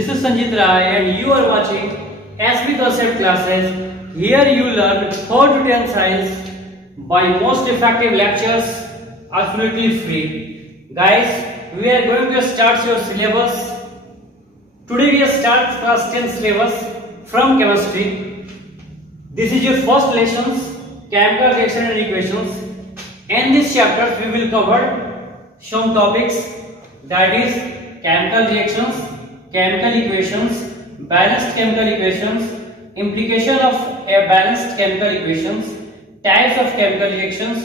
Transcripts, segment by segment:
This is Sanjit Rai and you are watching SB Concept classes. Here you learn how to 10 science by most effective lectures, absolutely free. Guys, we are going to start your syllabus. Today we start class 10 syllabus from chemistry. This is your first lessons, chemical reaction and equations. In this chapter we will cover some topics, that is chemical reactions, chemical equations, balanced chemical equations, implication of a balanced chemical equations, types of chemical reactions.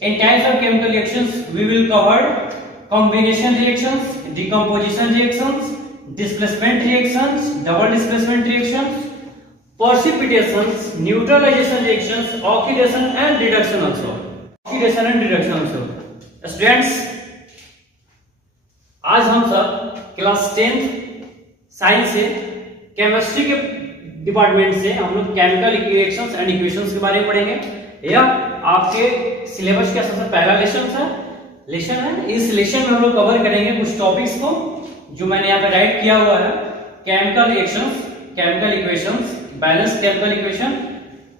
In types of chemical reactions we will cover combination reactions, decomposition reactions, displacement reactions, double displacement reactions, precipitations, neutralization reactions, oxidation and reduction also. Students, आज हम सब class 10 science से chemistry के department से हम लोग chemical reactions and equations के बारे में पढ़ेंगे। यह आपके सिलेबस का सबसे पहला लेसन है। इस लेसन में हम लोग कवर करेंगे कुछ टॉपिक्स को जो मैंने यहाँ पे राइट किया हुआ है। Chemical reactions, chemical equations, balance chemical equation,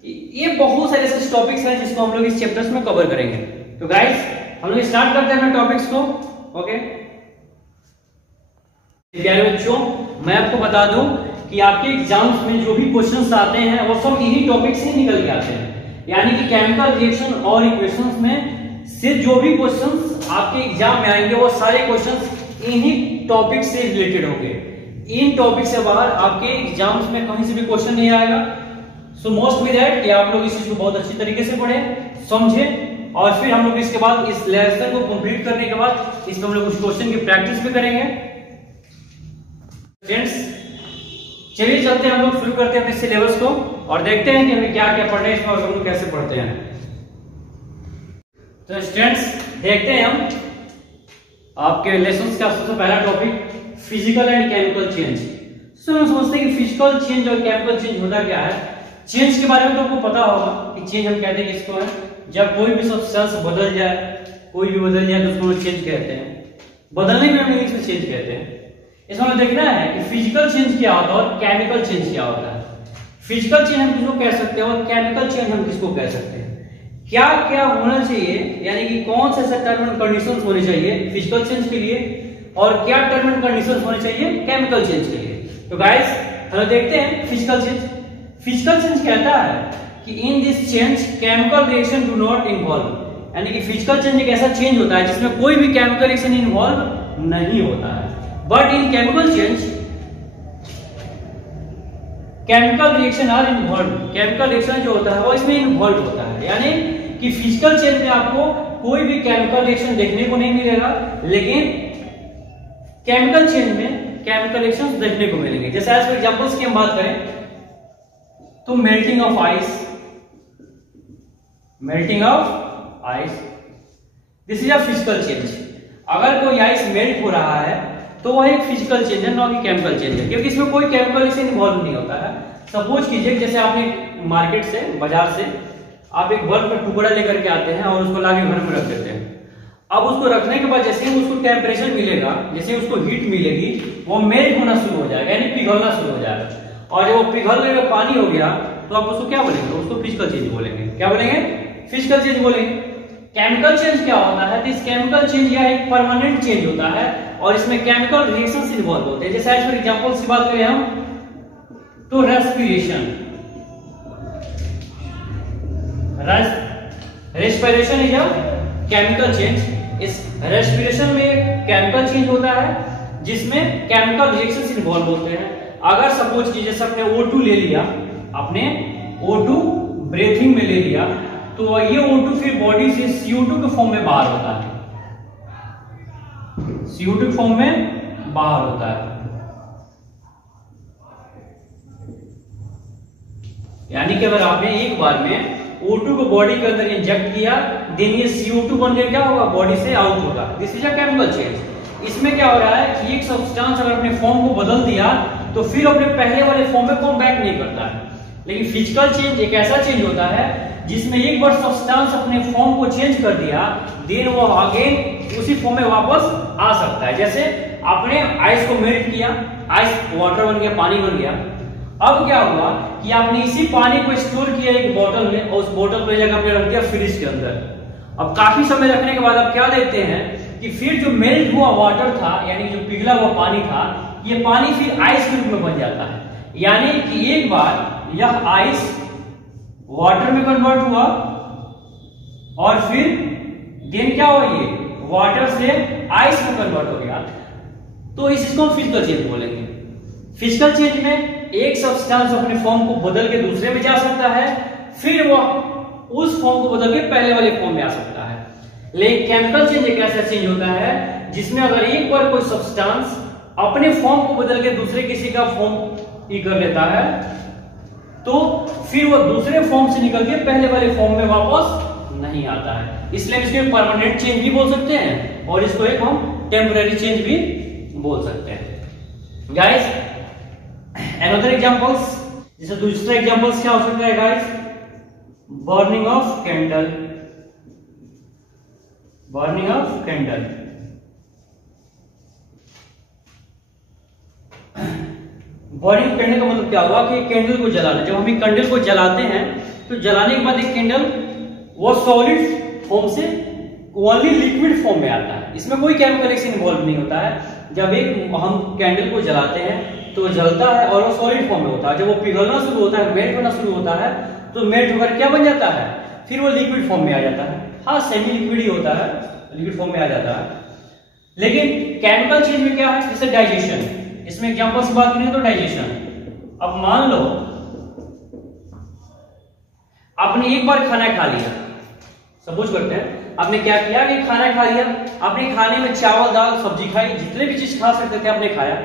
ये बहुत सारे ऐसे टॉपिक्स हैं जिसको हम लोग इस चैप्टर्स में कवर करेंगे। तो गाइस हम लोग स्टार्ट करते हैं टॉपिक्स को। ओके प्यारे बच्चों, मैं आपको बता दूं कि आपके एग्जाम्स में जो भी क्वेश्चंस आते हैं वो सब इन्हीं टॉपिक से निकल के आते हैं। यानी कि केमिकल रिएक्शन और इक्वेशंस में से जो भी क्वेश्चंस आपके एग्जाम में आएंगे वो सारे क्वेश्चंस इन्हीं टॉपिक से रिलेटेड होंगे। इन टॉपिक से बाहर आपके एग्जाम्स में कहीं से भी क्वेश्चन नहीं आएगा। सो मोस्ट बी दैट कि आप लोग इस चीज को बहुत अच्छी तरीके से पढ़ें, समझें, और फिर हम लोग इसके बाद इस लेसन को कंप्लीट करने के बाद इसमें हम लोग कुछ क्वेश्चन की प्रैक्टिस भी करेंगे। फ्रेंड्स, चलिए चलते हैं, हम लोग शुरू करते हैं अपने सिलेबस को और देखते हैं कि हमें क्या क्या पढ़ना है इसमें और हम लोग कैसे पढ़ते हैं। तो स्टूडेंट्स, देखते हैं हम आपके लेसन का सबसे पहला topic physical and chemical change. So हम समझते हैं कि फिजिकल चेंज और केमिकल चेंज होता क्या है। चेंज के बारे में तो आपको पता होगा कि चेंज हम कहते हैं किसको है, जब कोई भी सब्सटेंस बदल जाए, कोई भी बदल जाए तो उसको चेंज कहते हैं। बदलने के हम इंग्लिश में चेंज कहते हैं। इसमें हमें देखना है कि फिजिकल चेंज क्या होता है और केमिकल चेंज क्या होता है। फिजिकल चेंज हम किसको कह सकते हैं और केमिकल चेंज हम किसको कह सकते हैं। क्या क्या होना चाहिए, यानी कि कौन से ऐसे टर्म एंड कंडीशंस होने चाहिए फिजिकल चेंज के लिए और क्या टर्म एंड कंडीशंस होने चाहिए केमिकल चेंज के लिए। तो गाइस हम देखते हैं फिजिकल चेंज। फिजिकल चेंज कहता है कि in this change chemical reaction do not involve, यानी कि फिजिकल चेंज एक ऐसा चेंज होता है जिसमें कोई भी केमिकल रिएक्शन इन्वॉल्व नहीं होता है। But in chemical change chemical reaction are involve, chemical reaction जो होता है वो इसमें इन्वॉल्व होता है। यानी कि फिजिकल चेंज में आपको कोई भी केमिकल रिएक्शन देखने को नहीं मिलेगा, लेकिन केमिकल चेंज में केमिकल रिएक्शंस देखने को मिलेंगे। जैसे आज फॉर एग्जांपल्स की हम बात करें तो melting of ice, this is a physical change. अगर कोई आइस मेल्ट हो रहा है तो वह एक फिजिकल चेंज है, ना कि केमिकल चेंज है, क्योंकि इसमें कोई केमिकल रिएक्शन इन्वॉल्व नहीं होता है। सपोज कीजिए जैसे आपने मार्केट से, बाजार से आप एक बर्फ का टुकड़ा लेकर के आते हैं और उसको लाके घर में रख देते हैं। अब उसको रखने के बाद जैसे ही उसको टेम्परेचर मिलेगा, जैसे ही उसको हीट मिलेगी, वो मेल्ट होना शुरू हो जाएगा, यानी पिघलना शुरू हो जाएगा। और जब वो पिघलने में पानी हो गया तो आप उसको क्या बोलेंगे, उसको फिजिकल चेंज बोलेंगे। क्या बोलेंगे? फिजिकल चेंज बोलेंगे। केमिकल चेंज क्या होता है? दिस केमिकल चेंज यह एक परमानेंट चेंज होता है और इसमें केमिकल रिएक्शंस इन्वॉल्व होते हैं। जैसे आज फॉर एग्जांपल्स की बात करें हम तो respiration is a chemical change. इस रेस्पिरेशन में केमिकल चेंज होता है जिसमें केमिकल रिएक्शंस इन्वॉल्व होते हैं। अगर सपोज कीजिए जैसे आपने O2 ले लिया, आपने O2 ब्रीथिंग में ले लिया, तो ये O2 फिर बॉडी से CO2 के फॉर्म में बाहर होता है, CO2 के फॉर्म में बाहर होता है। यानी कि अगर आपने एक बार में O2 को बॉडी के अंदर इंजेक्ट किया, देन ये CO2 बन के क्या होगा, बॉडी से आउट होगा। This is a chemical change. इसमें क्या हो रहा है कि एक सब्सटेंस अगर अपने फॉर्म को बदल दिया तो फिर अपने पहले वाले फॉर्म में कम बैक नहीं करता है। लेकिन फिजिकल चेंज एक ऐसा चेंज होता है जिसमें एक बार सब्सटेंस अपने फॉर्म को चेंज कर दिया, देन वो अगेन उसी फॉर्म में वापस आ सकता है। जैसे आपने आइस को मेल्ट किया, आइस वाटर बन गया, पानी बन गया। अब क्या हुआ कि आपने इसी पानी को स्टोर किया एक बोतल में और उस बोतल को जगह पे रख दिया फ्रिज के अंदर। अब काफी समय रखने के बाद आप क्या देखते हैं कि फिर जो मेल्ट हुआ वाटर था, यानी जो पिघला हुआ पानी था, ये पानी फिर आइस के रूप में बन जाता है। यानी कि एक बार यह आइस वाटर में कन्वर्ट हुआ और फिर देन क्या हुआ, ये वाटर से आइस में कन्वर्ट हो गया। तो इस चीज को हम फिजिकल चेंज बोलेंगे। फिजिकल चेंज में एक सब्सटेंस अपने फॉर्म को बदल के दूसरे में जा सकता है, फिर वो उस फॉर्म को बदल के पहले वाले फॉर्म में आ सकता है। लेकिन केमिकल चेंज एक ऐसा चेंज होता है जिसमें अगर एक बार कोई सब्सटेंस अपने फॉर्म को बदल के दूसरे किसी का फॉर्म ही कर लेता है, तो फिर वो दूसरे फॉर्म से निकल के पहले वाले फॉर्म में वापस नहीं आता है। इसलिए इसको परमानेंट चेंज भी बोल सकते हैं और इसको एक हम टेम्पररी चेंज भी बोल सकते हैं। गाइस अनदर एग्जांपल्स, जैसे दूसरा एग्जांपल्स क्या हो सकता है guys, burning of candle. Burning of candle, burning करने का मतलब क्या हुआ कि कैंडल को जलाना। जब हम कैंडल को जलाते हैं तो जलाने के बाद एक कैंडल वो सॉलिड फॉर्म से ओनली लिक्विड फॉर्म में आता है, इसमें कोई केमिकल रिएक्शन इन्वॉल्व नहीं होता है। जब एक हम कैंडल को जलाते हैं तो जलता है और वो सॉलिड फॉर्म में होता है। जब वो पिघलना शुरू होता है, मेल्ट होना शुरू होता है, तो मेल्ट होकर क्या बन जाता है, फिर वो लिक्विड फॉर्म में आ जाता है। हाँ, सेमी लिक्विड ही होता है, लिक्विड फॉर्म में आ जाता है। लेकिन केमिकल चेंज में क्या है, जैसे डाइजेशन, इसमें एग्जांपल से बात करें तो डाइजेशन। अब मान लो आपने एक बार खाना खा लिया, सपोज करते हैं आपने क्या किया कि खाना खा लिया, आपने खाने में चावल दाल सब्जी खाई, जितने भी चीज खा सकते थे आपने खाया।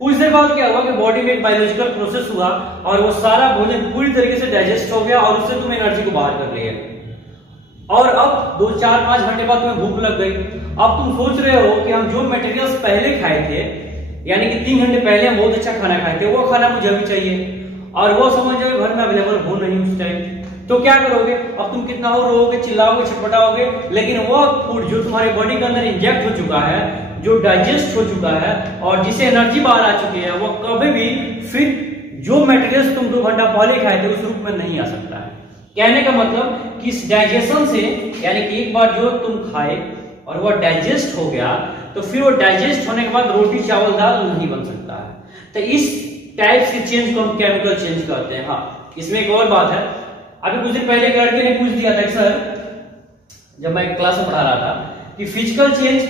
कुछ देर बाद क्या हुआ कि बॉडी में एक बायोलॉजिकल प्रोसेस हुआ और वो सारा भोजन पूरी तरीके से डाइजेस्ट हो गया और उससे तुम एनर्जी को बाहर कर रही है। और अब 2, 4, 5 घंटे बाद तुम्हें भूख लग गई। अब तुम सोच रहे हो कि हम जो मटेरियल्स पहले खाए थे, यानी कि 3 घंटे पहले हम बहुत अच्छा खाना खाए थे, वो खाना मुझे अभी चाहिए और वो समझ जाओ घर में अवेलेबल हो नहीं उस टाइम, तो क्या करोगे, अब तुम कितना हो रोओगे, चिल्लाओगे, छटपटाओगे। लेकिन वो फूड जो तुम्हारे बॉडी के अंदर इंजेक्ट हो चुका है, जो डाइजेस्ट हो चुका है और जिसे एनर्जी बाहर आ चुकी है, वो कभी भी फिर जो मटेरियल्स तुम 2 घंटा पहले खाए थे उस रूप में नहीं आ सकता है। कहने का मतलब कि इस डाइजेशन से, यानी कि एक बार जो तुम खाए और वो डाइजेस्ट हो गया, तो फिर वो डाइजेस्ट होने के बाद रोटी चावल दाल नहीं बन सकता है। तो इस टाइप के चेंज को हम केमिकल चेंज कहते हैं। हाँ, इसमें एक और बात है, अभी कुछ दिन पहले एक लड़के ने पूछ दिया था कि सर, जब मैं क्लास में पढ़ा रहा था कि physical change,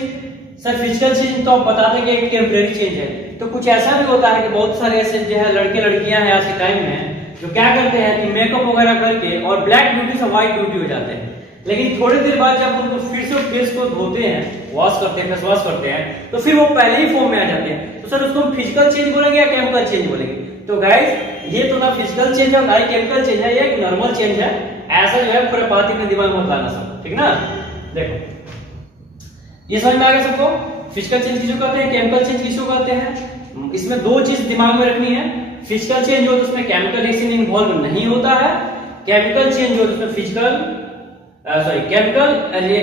sir physical change तो आप बताते हैं कि एक टेम्परेरी चेंज है, तो कुछ ऐसा भी होता है कि बहुत सारे ऐसे जो है लड़के लड़कियां हैं आज के टाइम में जो क्या करते हैं कि मेकअप वगैरह करके और ब्लैक ब्यूटी से व्हाइट ब्यूटी हो जाते हैं, लेकिन थोड़ी देर बाद जब उनको फिर से फेस को धोते हैं, वॉश करते हैं, फेस वॉश करते हैं, तो फिर वो पहले ही फॉर्म में आ जाते हैं। तो सर उसको हम फिजिकल चेंज बोलेंगे या केमिकल चेंज बोलेंगे? तो गाइस ये तो ना फिजिकल चेंज है ना केमिकल चेंज है, ये एक नॉर्मल चेंज है। ऐसा जो है पूरे बात में दिमाग में लाना सब, ठीक ना। देखो ये समझ में आ गया सबको, फिजिकल चेंज किसको कहते हैं, केमिकल चेंज किसको कहते हैं। इसमें 2 चीज दिमाग में रखनी है। फिजिकल चेंज हो तो उसमें केमिकल रिएक्शन इन्वॉल्व नहीं होता है, केमिकल चेंज हो तो उसमें केमिकल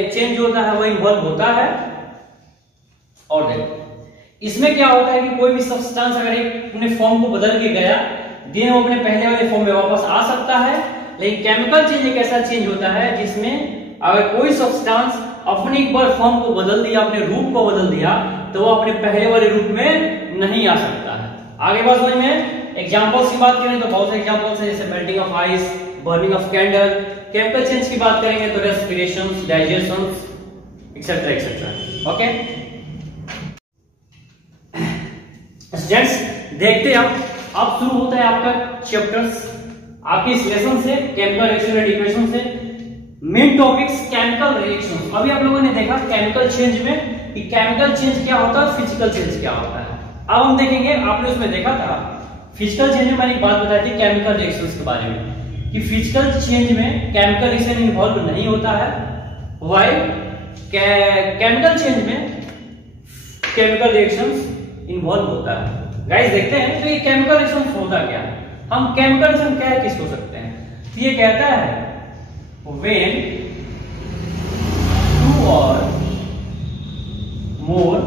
चेंज होता है वो इन्वॉल्व होता है। और देखो इसमें क्या होता है कि कोई भी सब्सटेंस अगर एक अपने फॉर्म को बदल के गया, देन वो अपने पहले वाले फॉर्म में वापस आ सकता है। लेकिन केमिकल चेंज एक ऐसा चेंज होता है जिसमें अगर कोई सब्सटेंस अपनी एक बार फॉर्म को बदल दिया, अपने रूप को बदल दिया, तो वो अपने पहले वाले रूप में नहीं आ सकता है। आगे बात समझ में, एग्जांपल्स की बात करें तो बहुत से एग्जांपल्स हैं, जैसे melting of ice, burning of candle. Chemical change की बात करेंगे तो respiration, digestion, etcetera etcetera. Okay students, देखते हैं अब शुरू होता है आपका चैप्टर्स आपके इस लेसन से, केमिकल रिएक्शन एंड इक्वेशन से। Main topics chemical reaction. अभी आप लोगों ने देखा केमिकल चेंज में कि केमिकल चेंज क्या होता है, फिजिकल चेंज क्या होता है। अब हम देखेंगे, आपने उसमें देखा था फिजिकल चेंज में मैंने एक बात बताई थी केमिकल रिएक्शंस के बारे में कि फिजिकल चेंज में केमिकल रिएक्शन इन्वॉल्व नहीं होता है। व्हाई? केमिकल चेंज में केमिकल रिएक्शंस इन्वॉल्व होता है। गाइस देखते हैं तो ये केमिकल रिएक्शन होता क्या है। हम केमिकल रिएक्शन क्या है किसको सकते हैं, तो ये कहता है when 2 or more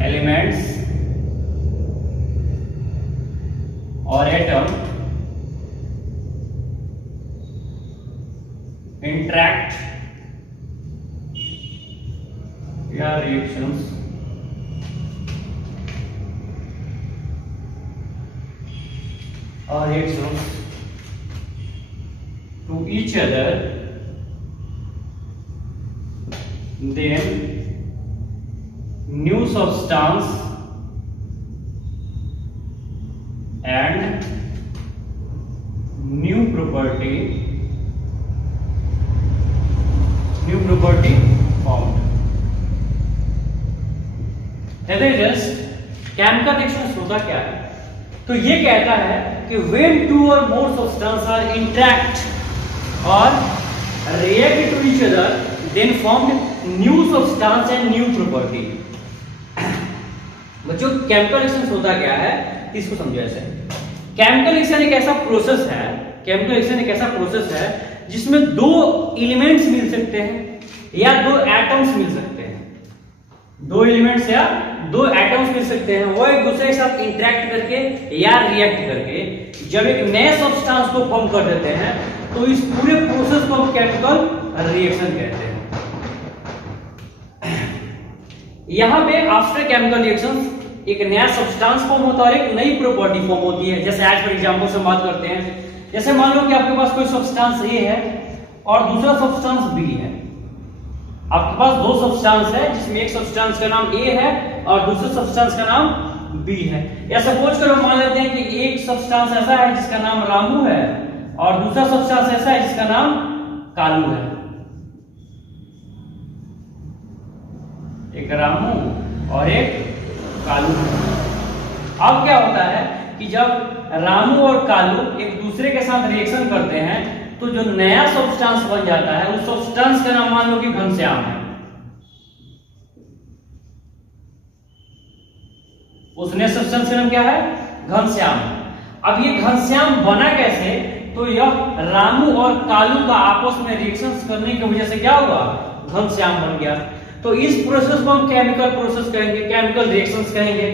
elements interact या reactions to each other, then new substance and new property formed. Chemical reaction होता क्या है? तो ये कहता है कि when two or more substances are interact or react to each other, then formed new substance and new property. बच्चों chemical reaction होता क्या है इसको समझो ऐसे। केमिकल रिएक्शन एक ऐसा प्रोसेस है जिसमें दो एलिमेंट्स मिल सकते हैं या दो एटम्स मिल सकते हैं। दो एलिमेंट्स या दो एटम्स मिल सकते हैं, वो एक दूसरे के साथ इंटरेक्ट करके या रिएक्ट करके जब एक नए सब्सटेंस को फॉर्म कर देते हैं तो इस पूरे प्रोसेस को हम केमिकल रिएक्शन कहते हैं। यहां पे आफ्टर केमिकल रिएक्शन एक नया सब्सटेंस फॉर्म होता है और एक नई प्रॉपर्टी फॉर्म होती है। जैसे आज फॉर एग्जांपल से बात करते हैं, जैसे मान लो कि आपके पास कोई सब्सटेंस ए है और दूसरा सब्सटेंस बी है। आपके पास दो सब्सटेंस है जिसमें एक सब्सटेंस का नाम ए है और दूसरे सब्सटेंस का नाम बी है। या सपोज करो मान लेते हैं कि एक सब्सटेंस ऐसा है जिसका नाम रामू है और दूसरा सब्सटेंस ऐसा है जिसका नाम कालू है। एक रामू और एक कालू है। अब क्या होता है कि जब रामू और कालू एक दूसरे के साथ रिएक्शन करते हैं तो जो नया सब्सटेंस बन जाता है उस सब्सटेंस का नाम मान लो कि घनश्याम है। उस नए सब्सटेंस का नाम क्या है? घनश्याम। अब ये घनश्याम बना कैसे? तो यह रामू और कालू का आपस में रिएक्शन करने की वजह से क्या हुआ? घनश्याम बन गया। तो इस प्रोसेस को हम केमिकल प्रोसेस कहेंगे, केमिकल रिएक्शंस कहेंगे।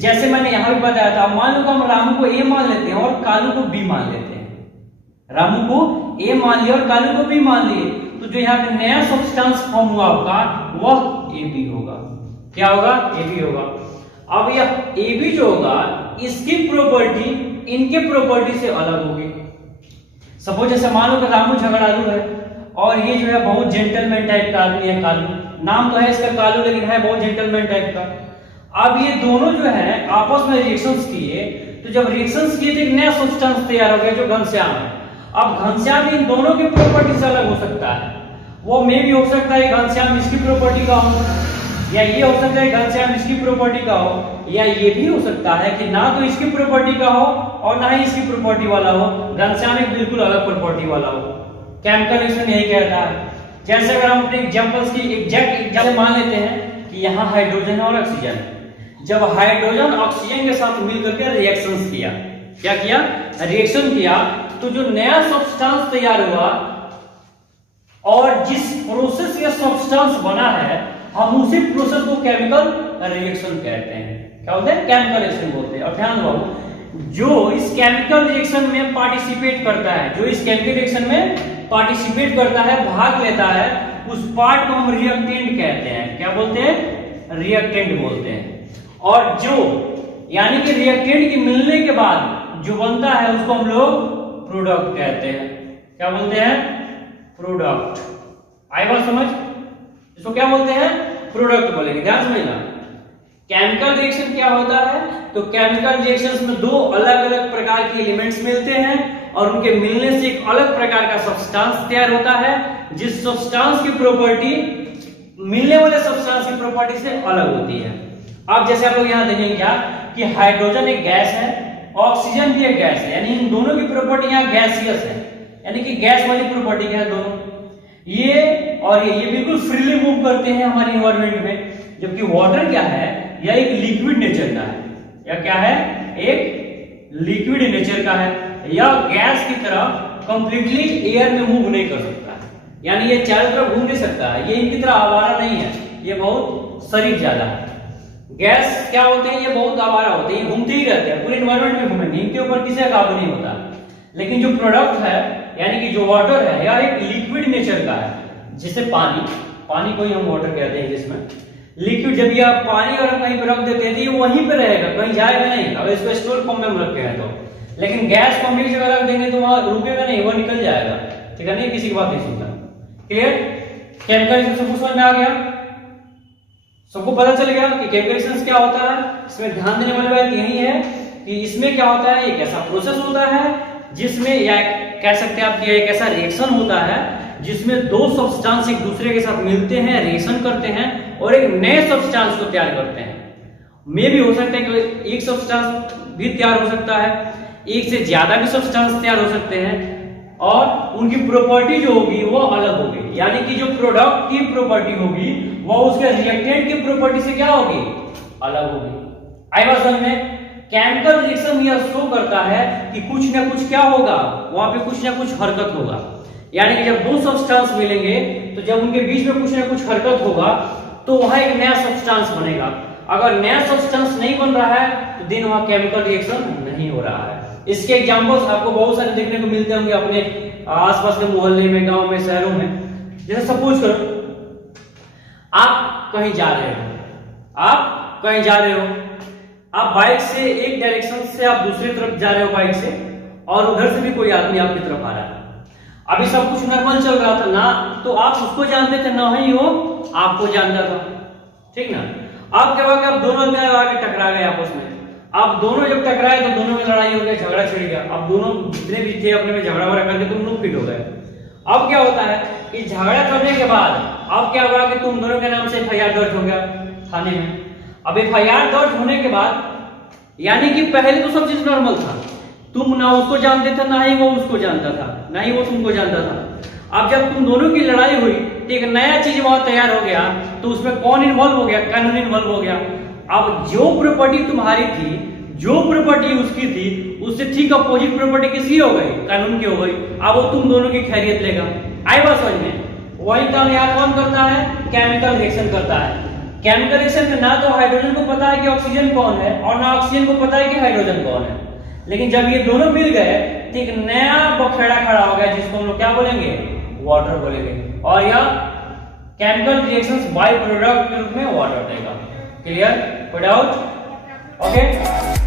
जैसे मैंने यहां भी बताया था, मान लो कि हम रामू को ए मान लेते हैं और कालू को बी मान लेते हैं। रामू को ए मान लिया और कालू को बी मान लिए, तो जो यहाँ पे नया सब्सटेंस फॉर्म हुआ आपका वह ए बी होगा। क्या होगा? ए बी होगा। अब यह ए बी जो होगा इसकी प्रॉपर्टी इनके प्रॉपर्टी से अलग होगी। सपोज जैसे मान लो कि रामू झगड़ालू है और ये जो है बहुत जेंटलमैन टाइप का आदमी है कालू। नाम तो है इसका कालू लेकिन है बहुत जेंटलमैन टाइप का। अब ये दोनों जो है आपस में रिएक्शंस किए, तो जब रिएक्शंस किए तो एक नया सब्सटेंस तैयार हो गया जो घनश्याम है। अब घनश्याम इन दोनों की प्रॉपर्टी से अलग हो सकता है। वो मे भी हो सकता है घनश्याम इसकी प्रॉपर्टी का हो, या ये हो सकता है घनश्याम इसकी प्रॉपर्टी का हो, या ये भी हो सकता है कि ना तो इसकी प्रॉपर्टी का हो और ना ही इसकी प्रॉपर्टी वाला हो, घनश्याम एक बिल्कुल अलग प्रॉपर्टी वाला हो। केमिकल रिएक्शन यही कहता है। जैसे अगर हम अपने एग्जांपल्स की एग्जैक्ट एग्जांपल मान लेते हैं कि यहाँ हाइड्रोजन और ऑक्सीजन, जब हाइड्रोजन ऑक्सीजन के साथ मिलकर के रिएक्शंस किया, क्या किया? रिएक्शन किया, तो जो नया सब्सटेंस तैयार हुआ और जिस प्रोसेस से सब्सटेंस बना है हम उसी प्रोसेस को केमिकल रिएक्शन कहते हैं। क्या बोलते हैं? केमिकल रिएक्शन बोलते हैं। और ध्यान दो, जो इस केमिकल रिएक्शन में पार्टिसिपेट करता है, जो इस केमिकल रिएक्शन में पार्टिसिपेट करता है, भाग लेता है, उस पार्ट को हम रिएक्टेंट कहते हैं। क्या बोलते हैं? रिएक्टेंट बोलते हैं। और जो यानी कि रिएक्टेंट की मिलने के बाद जो बनता है उसको हम लोग प्रोडक्ट कहते हैं। क्या बोलते हैं? प्रोडक्ट। आई बात समझ? इसको क्या बोलते हैं? प्रोडक्ट बोलेंगे। ध्यान समझना। केमिकल रिएक्शन क्या होता है? तो केमिकल रिएक्शंस में दो अलग अलग प्रकार के एलिमेंट्स मिलते हैं और उनके मिलने से एक अलग प्रकार का सब्सटेंस तैयार होता है, जिस सब्सटेंस की प्रॉपर्टी मिलने वाले सब्सटेंस की प्रॉपर्टी से अलग होती है। अब जैसे आप लोग यहां देखेंगे क्या कि हाइड्रोजन एक गैस है, ऑक्सीजन भी एक गैस है, यानी इन दोनों की प्रॉपर्टी यहाँ गैसियस है, यानी कि गैस वाली प्रॉपर्टी है दोनों। ये और ये बिल्कुल फ्रीली मूव करते हैं हमारे इन्वायरमेंट में, जबकि वाटर क्या है? यह एक लिक्विड नेचर का है। या क्या है? एक लिक्विड नेचर का है। यह गैस की तरह कंप्लीटली एयर में मूव नहीं कर सकता है, यानी ये चारों तरफ घूम नहीं सकता है। ये इनकी तरह आवारा नहीं है, ये बहुत शरीर ज्यादा है। गैस क्या होते हैं? ये बहुत आवारा होते हैं, घूमते ही रहते हैं, पूरे इन्वायरमेंट में घूमेंगे, इनके ऊपर किसी का काबू नहीं होता। लेकिन जो प्रोडक्ट है यानी कि जो वाटर है यह एक लिक्विड नेचर का है, जैसे पानी को ही हम वाटर कहते हैं जिसमें लिक्विड। जब ये आप पानी और कहीं पे रख देते हैं तो ये वहीं पे रहेगा, कहीं जाएगा नहीं, अगर इसको स्टोर फॉर्म में हम रखते हैं तो। लेकिन गैस फॉर्म की जगह रख देंगे तो वहां रुकेगा नहीं, वो निकल जाएगा, ठीक है, नहीं किसी की बात नहीं सुनता। क्लियर? केमिकल रिएक्शन समझ में आ गया, सबको पता चल गया कि केमिकल रिएक्शन क्या होता है। इसमें ध्यान देने वाली बात यही है कि इसमें क्या होता है, एक ऐसा प्रोसेस होता है जिसमें, या कह सकते हैं आप कि एक ऐसा रिएक्शन होता है जिसमें दो सब्सटेंस एक दूसरे के साथ मिलते हैं, रिएक्शन करते हैं और एक नए सब्सटेंस को तैयार करते हैं। मे भी हो सकता है कि एक सब्सटेंस भी तैयार हो सकता है, एक से ज्यादा भी सब्सटेंस तैयार हो सकते हैं, और उनकी प्रॉपर्टी जो होगी वो अलग होगी। यानी कि जो प्रोडक्ट की प्रॉपर्टी होगी वो उसके रिएक्टेंट की प्रॉपर्टी से क्या होगी, अलग होगी। आई बात समझ में? केमिकल रिएक्शन यह शो करता है कि कुछ ना कुछ क्या होगा, वहां पे कुछ ना कुछ हरकत होगा। यानी कि जब दो सब्सटेंस मिलेंगे तो जब उनके बीच में कुछ ना कुछ हरकत होगा तो वहां एक नया सब्सटेंस बनेगा। अगर नया सब्सटेंस नहीं बन रहा है तो दिन वहां केमिकल रिएक्शन नहीं हो रहा है। इसके एग्जांपल्स आपको बहुत सारे देखने को मिलते होंगे अपने आसपास के मोहल्ले में, गांव में, शहरों में। जैसे सपोज करो आप कहीं जा रहे हो, आप बाइक से एक डायरेक्शन से आप दूसरी तरफ जा रहे हो बाइक से, और उधर से भी कोई आदमी आपकी तरफ आ रहा है। अभी सब कुछ नॉर्मल चल रहा था ना, तो आप उसको जानते थे ना ही वो आपको जानता था, ठीक ना। अब क्या हुआ कि आप दोनों में आके टकरा गए आपस में। अब दोनों जब टकराए तो दोनों में लड़ाई हो गई, झगड़ा छिड़ गया। अब दोनों जितने भी थे अपने में झगड़ा वगड़ा करके तुम लोग फिट हो गए। अब क्या होता है कि झगड़ा करने के बाद अब क्या हुआ कि तुम दोनों के नाम से FIR दर्ज हो गया थाने में। अब FIR दर्ज होने के बाद यानी कि पहले तो सब चीज नॉर्मल था, तुम ना उसको जानते थे ना ही वो उसको जानता था, ना ही वो तुमको जानता था। अब जब तुम दोनों की लड़ाई हुई तो एक नया चीज वहां तैयार हो गया, तो उसमें कौन इन्वॉल्व हो गया, कानून इन्वॉल्व हो गया। अब जो प्रॉपर्टी तुम्हारी थी, जो प्रॉपर्टी उसकी थी, उससे ठीक अपोजिट प्रॉपर्टी किसकी हो गई, कानून की हो गई। अब वो तुम दोनों की खैरियत लेगा। आई बात समझ में? वही काम यहाँ कौन करता है, केमिकल रिएक्शन करता है। केमिकल रिएक्शन में ना तो हाइड्रोजन को पता है कि ऑक्सीजन कौन है, और ना ऑक्सीजन को पता है कि हाइड्रोजन कौन है। लेकिन जब ये दोनों मिल गए तो एक नया बखेड़ा खड़ा हो गया जिसको हम लोग क्या बोलेंगे, वाटर बोलेंगे। और यह केमिकल रिएक्शंस बाय प्रोडक्ट के रूप में वाटर देगा। क्लियर? कोई डाउट? ओके।